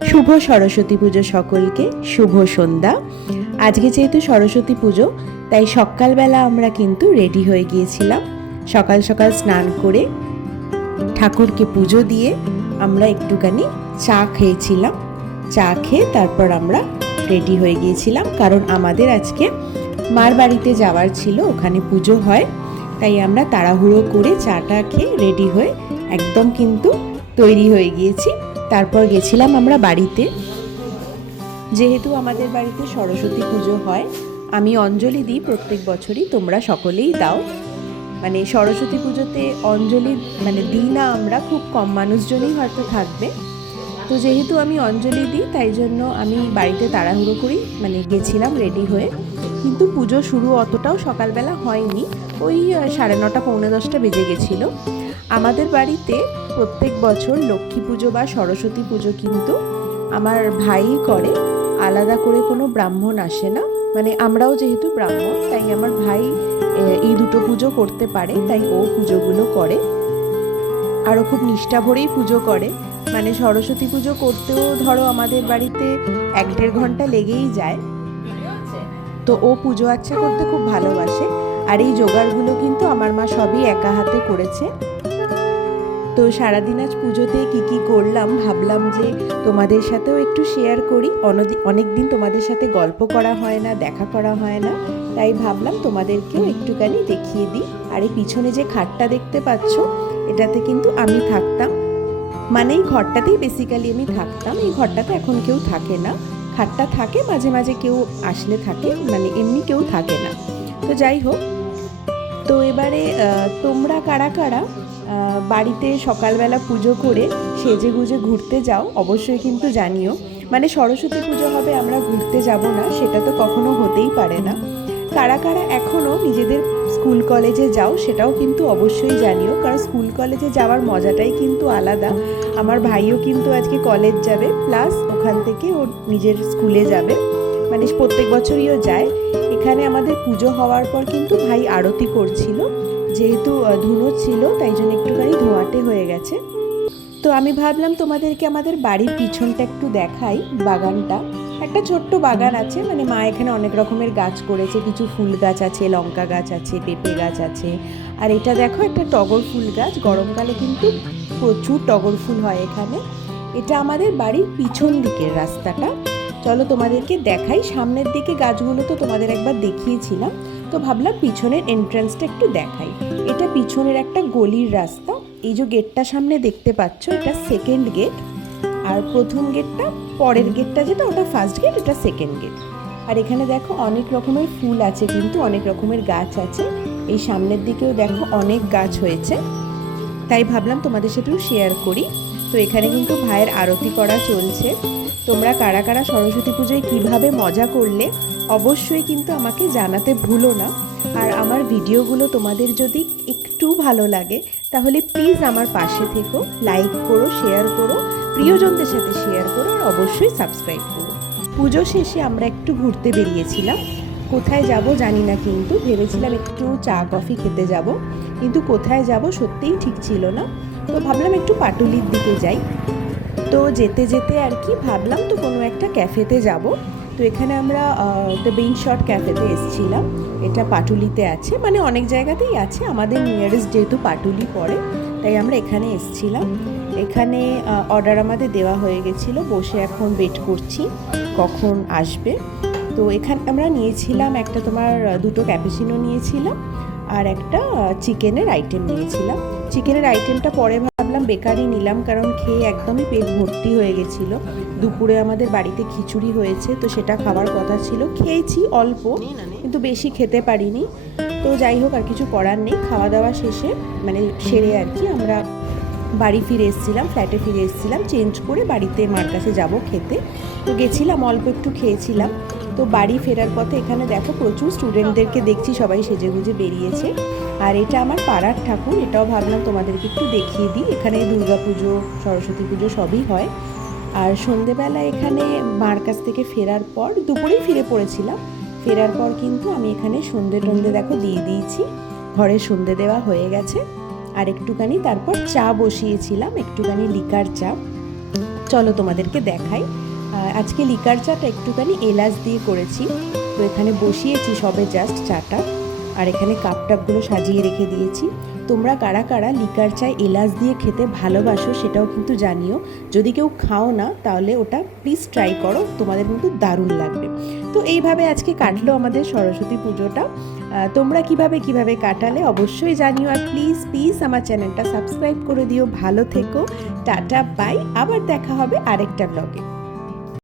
শুভ সরস্বতী পুজো সকলকে, শুভ সন্ধ্যা। আজকে যেহেতু সরস্বতী পুজো, তাই সকালবেলা আমরা কিন্তু রেডি হয়ে গিয়েছিলাম। সকাল সকাল স্নান করে ঠাকুরকে পুজো দিয়ে আমরা একটুখানি চা খেয়েছিলাম। চা খেয়ে তারপর আমরা রেডি হয়ে গিয়েছিলাম, কারণ আমাদের আজকে মার বাড়িতে যাওয়ার ছিল, ওখানে পুজো হয়। তাই আমরা তাড়াহুড়ো করে চাটা খেয়ে রেডি হয়ে একদম কিন্তু তৈরি হয়ে গিয়েছি। তারপর গেছিলাম আমরা বাড়িতে। যেহেতু আমাদের বাড়িতে সরস্বতী পুজো হয়, আমি অঞ্জলি দিই প্রত্যেক বছরই, তোমরা সকলেই দাও। মানে সরস্বতী পুজোতে অঞ্জলি দিই না আমরা, খুব কম মানুষজনই হয়তো থাকবে। তো যেহেতু আমি অঞ্জলি দিই, তাই জন্য আমি বাড়িতে তাড়াহুড়ো করেই গেছিলাম রেডি হয়ে। কিন্তু পুজো শুরু অতটাও সকালবেলা হয়নি, ওই 9:30 পৌনে 10টা বেজে গেছিলো। আমাদের বাড়িতে প্রত্যেক বছর লক্ষ্মী পুজো বা সরস্বতী পুজো কিন্তু আমার ভাই করে, আলাদা করে কোনো ব্রাহ্মণ আসে না। আমরাও যেহেতু ব্রাহ্মণ, তাই আমার ভাই এই দুটো পুজো করতে পারে, তাই ও পুজোগুলো করে। আরও খুব নিষ্ঠা ভরেই পুজো করে। সরস্বতী পুজো করতেও ধরো আমাদের বাড়িতে 1-1.5 ঘন্টা লেগেই যায়। তো ও পুজো আচ্ছা করতে খুব ভালোবাসে, আর এই জোগাড়গুলো কিন্তু আমার মা সবই একা হাতে করেছে। তো সারাদিন আজ পুজোতে কি করলাম ভাবলাম যে তোমাদের সাথেও একটু শেয়ার করি। অনেক দিন তোমাদের সাথে গল্প করা হয় না, দেখা করা হয় না, তাই ভাবলাম তোমাদেরকেও একটুখানি দেখিয়ে দিই। আর এই পিছনে যে খাটটা দেখতে পাচ্ছ, এটাতে কিন্তু আমি থাকতাম, এই ঘরটাতেই বেসিক্যালি আমি থাকতাম। এই ঘরটাতে এখন কেউ থাকে না, খাটটা থাকে মাঝে মাঝে কেউ আসলে থাকে, এমনি কেউ থাকে না। তো যাই হোক, তো এবারে তোমরা কারা কারা বাড়িতে সকালবেলা পুজো করে সেজে গুজে ঘুরতে যাও অবশ্যই কিন্তু জানিও। সরস্বতী পুজো হবে আমরা ঘুরতে যাব না, সেটা তো কখনো হতেই পারে না। কারা কারা এখনও নিজেদের স্কুল কলেজে যাও সেটাও কিন্তু অবশ্যই জানিও, কারণ স্কুল কলেজে যাওয়ার মজাটাই কিন্তু আলাদা। আমার ভাইও কিন্তু আজকে কলেজ যাবে, প্লাস ওখান থেকে ও নিজের স্কুলে যাবে, প্রত্যেক বছরইও যায়। এখানে আমাদের পুজো হওয়ার পর কিন্তু ভাই আরতি করছিল, যেহেতু ধুনো ছিল তাই জন্য একটুখানি ধোঁয়াটে হয়ে গেছে। তো আমি ভাবলাম তোমাদেরকে আমাদের বাড়ির পিছনটা একটু দেখাই। বাগানটা একটা ছোট্ট বাগান আছে, মা এখানে অনেক রকমের গাছ করেছে, কিছু ফুল গাছ আছে, লঙ্কা গাছ আছে, পেঁপে গাছ আছে। আর এটা দেখো একটা টগর ফুল গাছ, গরমকালে কিন্তু প্রচুর টগর ফুল হয় এখানে। এটা আমাদের বাড়ির পিছন দিকের রাস্তাটা। চলো তোমাদেরকে দেখাই। সামনের দিকে গাছগুলো তো তোমাদের একবার দেখিয়েছিলাম, তো ভাবলাম পিছনের এন্ট্রান্সটা একটু দেখাই। এটা পিছনের একটা গলির রাস্তা। এই যে গেটটা সামনে দেখতে পাচ্ছ, এটা সেকেন্ড গেট, আর প্রথম গেটটা, পরের গেটটা যেটা ওটা ফার্স্ট গেট, এটা সেকেন্ড গেট। আর এখানে দেখো অনেক রকমের ফুল আছে, কিন্তু অনেক রকমের গাছ আছে। এই সামনের দিকেও দেখো অনেক গাছ হয়েছে, তাই ভাবলাম তোমাদের সাথেও শেয়ার করি। তো এখানে কিন্তু ভাইয়ের আরতি করা চলছে। তোমরা কারা কারা সরস্বতী পুজোয় কিভাবে মজা করলে অবশ্যই কিন্তু আমাকে জানাতে ভুলো না। আর আমার ভিডিওগুলো তোমাদের যদি একটু ভালো লাগে তাহলে প্লিজ আমার পাশে থেকো, লাইক করো, শেয়ার করো, প্রিয়জনদের সাথে শেয়ার করো, আর অবশ্যই সাবস্ক্রাইব করো। পুজো শেষে আমরা একটু ঘুরতে বেরিয়েছিলাম। কোথায় যাব জানি না, কিন্তু ভেবেছিলাম একটু চা কফি খেতে যাব, কিন্তু কোথায় যাব সত্যিই ঠিক ছিল না। তো ভাবলাম একটু পাটুলির দিকে যাই। তো যেতে যেতে আর কি ভাবলাম তো কোনো একটা ক্যাফেতে যাব। তো এখানে আমরা দ্য বেইন শট ক্যাফেতে এসেছিলাম। এটা পাটুলিতে আছে, অনেক জায়গাতেই আছে, আমাদের নিয়ারেস্ট যেহেতু পাটুলি পড়ে, তাই আমরা এখানে এসেছিলাম। এখানে অর্ডার আমাদের দেওয়া হয়ে গেছিলো, বসে এখন ওয়েট করছি কখন আসবে। তো এখানে আমরা নিয়েছিলাম একটা, তোমার 2টো ক্যাপুচিনো নিয়েছিলাম, আর একটা চিকেনের আইটেম নিয়েছিলাম। চিকেনের আইটেমটা পরে ভাবলাম বেকারই নিলাম, কারণ খেয়ে একদমই পেট ভর্তি হয়ে গেছিলো। দুপুরে আমাদের বাড়িতে খিচুড়ি হয়েছে, তো সেটা খাওয়ার কথা ছিল, খেয়েছি অল্প, কিন্তু বেশি খেতে পারিনি। তো যাই হোক, আর কিছু করার নেই। খাওয়া দাওয়া শেষে সেরে আর কি আমরা বাড়ি ফিরে এসেছিলাম, ফ্ল্যাটে ফিরে এসেছিলাম, চেঞ্জ করে বাড়িতে মার কাছে যাব খেতে। তো গেছিলাম, অল্প একটু খেয়েছিলাম। তো বাড়ি ফেরার পথে এখানে দেখো প্রচুর স্টুডেন্টদেরকে দেখছি, সবাই সেজেগুজে বেরিয়েছে। আর এটা আমার পাড়ার ঠাকুর, এটাও ভাবলাম তোমাদেরকে একটু দেখিয়ে দিই। এখানে দুর্গা পুজো, সরস্বতী পুজো সবই হয়। আর সন্ধেবেলা এখানে মার কাছ থেকে ফেরার পর, দুপুরেই ফিরে পড়েছিলাম, ফেরার পর কিন্তু আমি এখানে সন্ধে টন্ধে দেখো দিয়ে দিয়েছি, ঘরে সন্ধে দেওয়া হয়ে গেছে। আর একটুখানি তারপর চা বসিয়েছিলাম, একটুখানি লিকার চা। চলো তোমাদেরকে দেখাই। আজকে লিকার চাটা একটুখানি এলাচ দিয়ে করেছি। তো এখানে বসিয়েছি সবে জাস্ট চাটা, আর এখানে কাপ টাপগুলো সাজিয়ে রেখে দিয়েছি। তোমরা কারা কারা লিকার চায় এলাচ দিয়ে খেতে ভালোবাসো সেটাও কিন্তু জানিও। যদি কেউ খাও না তাহলে ওটা প্লিজ ট্রাই করো, তোমাদের কিন্তু দারুণ লাগবে। তো এইভাবে আজকে কাটলো আমাদের সরস্বতী পুজোটা। তোমরা কিভাবে কাটালে অবশ্যই জানিও, আর প্লিজ আমার চ্যানেলটা সাবস্ক্রাইব করে দিও। ভালো থেকো, টাটা বাই, আবার দেখা হবে আরেকটা ব্লগে।